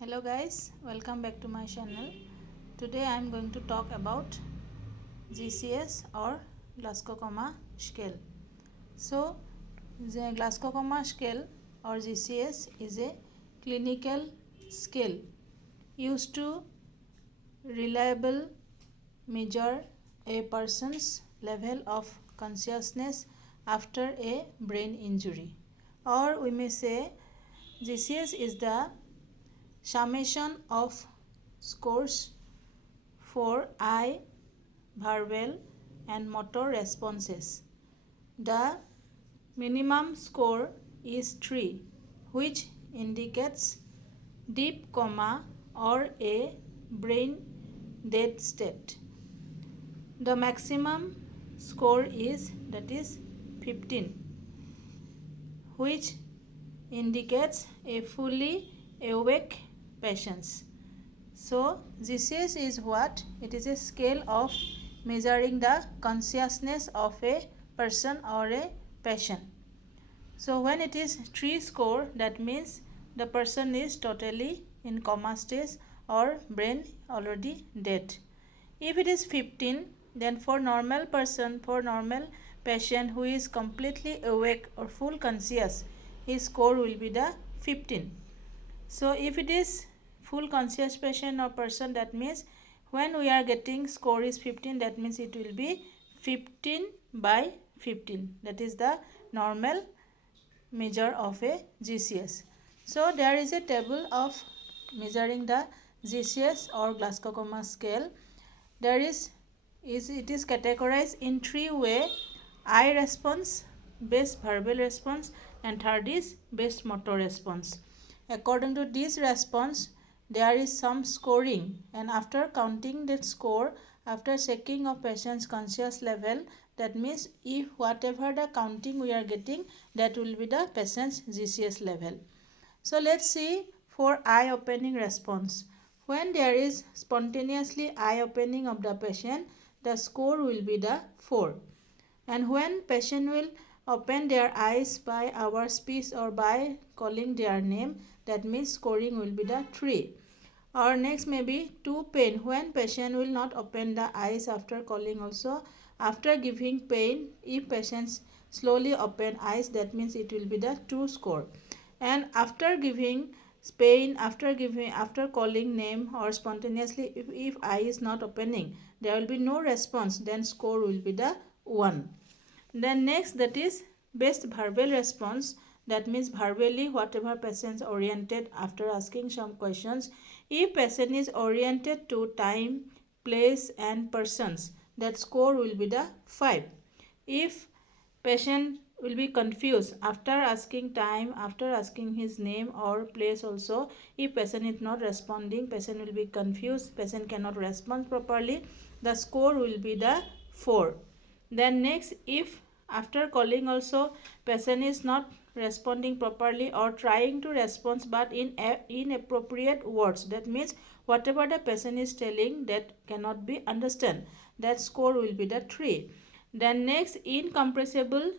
Hello guys, welcome back to my channel. Today I am going to talk about GCS or glascoma scale. So the glascoma scale or GCS is a clinical scale used to reliable measure a person's level of consciousness after a brain injury, or we may say GCS is the summation of scores for eye, verbal and motor responses. The minimum score is 3, which indicates deep coma or a brain dead state. The maximum score is 15, which indicates a fully awake patient. So GCS is what? It is a scale of measuring the consciousness of a person or a patient. So when it is 3 score, that means the person is totally in coma stage or brain already dead. If it is 15, then for normal patient who is completely awake or full conscious, his score will be the 15. So if it is full conscious patient or person, that means when we are getting score is 15, that means it will be 15 by 15. That is the normal measure of a GCS. So there is a table of measuring the GCS or glascoma scale. There is it is categorized in 3 ways: eye response, best verbal response, and third is best motor response. According to this response, there is some scoring, and after counting that score, after checking of patient's conscious level, that means if whatever the counting we are getting, that will be the patient's GCS level. So let's see for eye opening response. When there is spontaneously eye opening of the patient, the score will be the 4. And when patient will open their eyes by our speech or by calling their name, that means scoring will be the 3. Or next maybe 2 pain. When patient will not open the eyes after calling also, after giving pain, if patients slowly open eyes, that means it will be the 2 score. And after giving pain, after calling name or spontaneously, if eye is not opening, there will be no response, then score will be the 1. Then next, that is best verbal response. That means verbally whatever patient is oriented after asking some questions. If patient is oriented to time, place and persons, that score will be the 5. If patient will be confused after asking time, after asking his name or place also, if patient is not responding, patient will be confused, patient cannot respond properly, the score will be the 4. Then next, if after calling also patient is not responding properly or trying to respond but in inappropriate words, that means whatever the patient is telling that cannot be understood, that score will be the 3. Then next, incompressible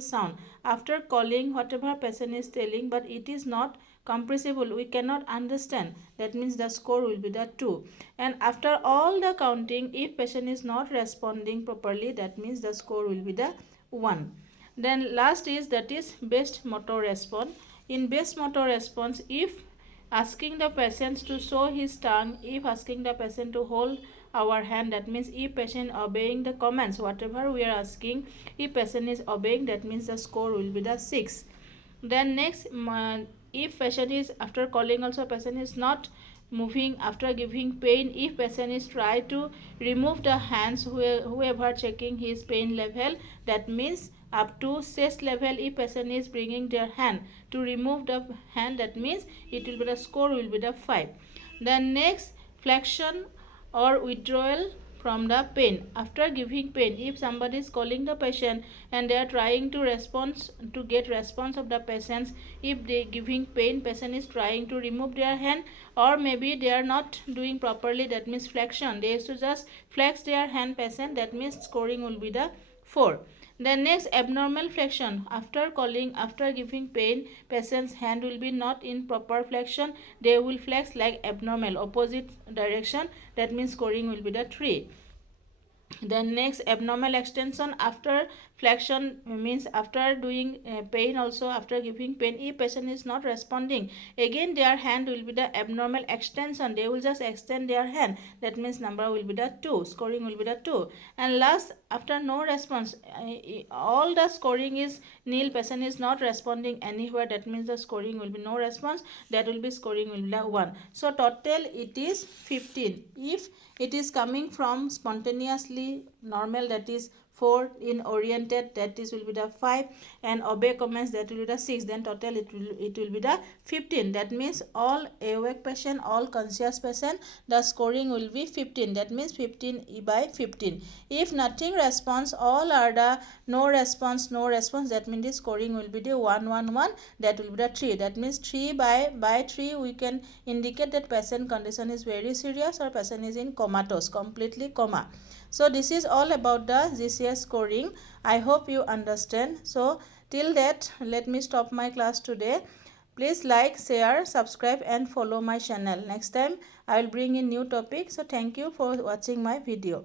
sound. After calling whatever patient is telling but it is not compressible, we cannot understand, that means the score will be the 2. And after all the counting, if patient is not responding properly, that means the score will be the 1. Then last is that is best motor response. In best motor response, if asking the patient to show his tongue, if asking the patient to hold our hand, that means if patient obeying the commands whatever we are asking, if patient is obeying, that means the score will be the 6. Then next, if patient is after calling also patient is not moving after giving pain, if patient is try to remove the hands, whoever checking his pain level, that means up to chest level, if patient is bringing their hand to remove the hand, that means it will be the score will be the 5. Then next, flexion or withdrawal from the pain. After giving pain, if somebody is calling the patient and they are trying to respond to get response of the patients, if they giving pain, patient is trying to remove their hand, or maybe they are not doing properly, that means flexion, they used to just flex their hand patient, that means scoring will be the 4. Then next, abnormal flexion. After giving pain, patient's hand will be not in proper flexion. They will flex like abnormal, opposite direction. That means scoring will be the 3. Then next, abnormal extension. After flexion means after doing pain, also after giving pain, if patient is not responding, again their hand will be the abnormal extension. They will just extend their hand. That means number will be the 2. Scoring will be the 2. And last, after no response, all the scoring is nil. Patient is not responding anywhere. That means the scoring will be no response. That will be scoring will be the 1. So total it is 15. If it is coming from spontaneously normal, that is 4, in oriented, that is will be the 5, and obey commands, that will be the 6. Then total it will be the 15. That means all awake patient, all conscious patient, the scoring will be 15. That means 15 by 15. If nothing response, all are the no response. That means the scoring will be the 1 1 1. That will be the 3. That means 3 by 3 we can indicate that patient condition is very serious or patient is in comatose, completely coma. So this is all about the GCS scoring. I hope you understand. So till that, let me stop my class today. Please like, share, subscribe and follow my channel. Next time I will bring in new topic. So thank you for watching my video.